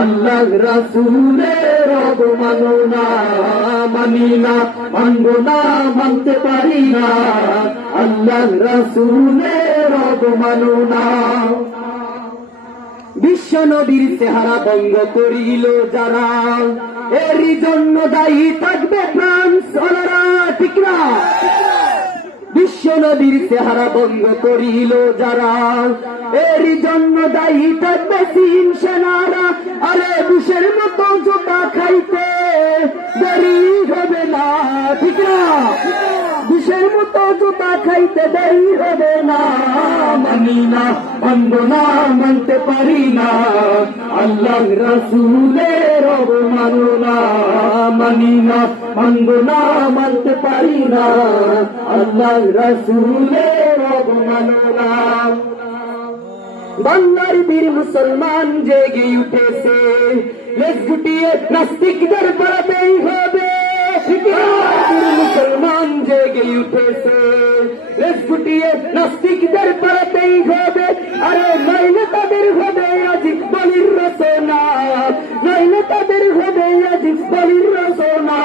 আল্লাহ রাসূলের অবমাননা মানি না, মানব না, মানতে পারি না, আল্লাহ রাসূলের অবমাননা। বিশ্ব নবীর চেহারা ভঙ্গ করিল যারা, এরই জন্য দায়ী থাকবে ফ্রান্স ওরা, ঠিক না? বিশ্ব নবীর চেহারা ভঙ্গ করিল যারা, এরই জন্য দায়ী থাকবে চীন সেনারা। আরে বুশের মতো জুতা খাইতে দেরি হবে না, ঠিক না? বুশের মতো জুতা খাইতে দেরি হবে না, মানি না, মানব না, মানতে পারি না, আল্লাহ রাসূলের অবমাননা মানি না, মানব না, মানতে পারি না, আল্লাহ রাসূলের অবমাননা। বাংলার বীর মুসলমান জেগে উঠেছে, লেজ গুটিয়ে নাস্তিকদের পালাতেই হবে, মুসলমান জেগে উঠেছে, লেজ গুটিয়ে নাস্তিকদের পালাতেই হবে। আরে নইলে তাদের হবে আজ বলির রচনা, নইলে তাদের হবে আজ বলির রচনা,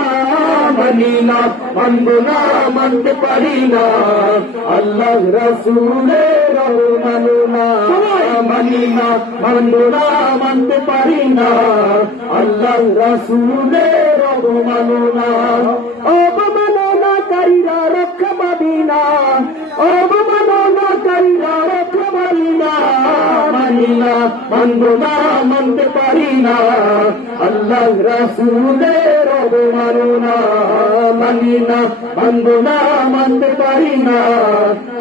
মানি না, মানব না, মানতে পারি না, আল্লাহ রাসূলের অবমাননা মানি না, মানব না, মানতে পারি না, আল্লাহ রাসূলের অবমাননা। অবমাননাকারীরা রক্ষা পাবি না, অবমাননাকারীরা রক্ষা পাবি না, মানি না, মানব না, মানতে পারি না, আল্লাহ রাসূলের অবমাননা মানি না, মানব না, মানতে পারি না,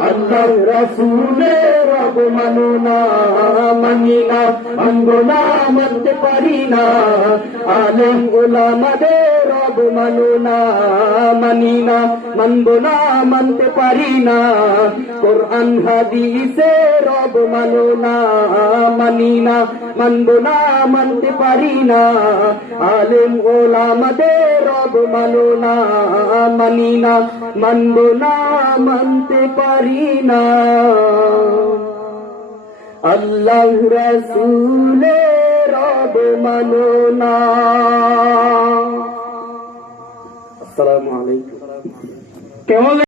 আল্লাহ রাসূলের অবমাননা মানি না, মানব না, মানতে পারি না, আলেম ওলামাদের অবমাননা মানি না, মানব না, মানতে পারি না, কোরআন হাদিসের অবমাননা মানি না, মানব না, মানতে পারি না, আলেম ওলামাদের অবমাননা মানি না, মানব না, মানতে পারি না, আল্লাহ রাসূলের অবমাননা। আসসালামু আলাইকুম। কেমন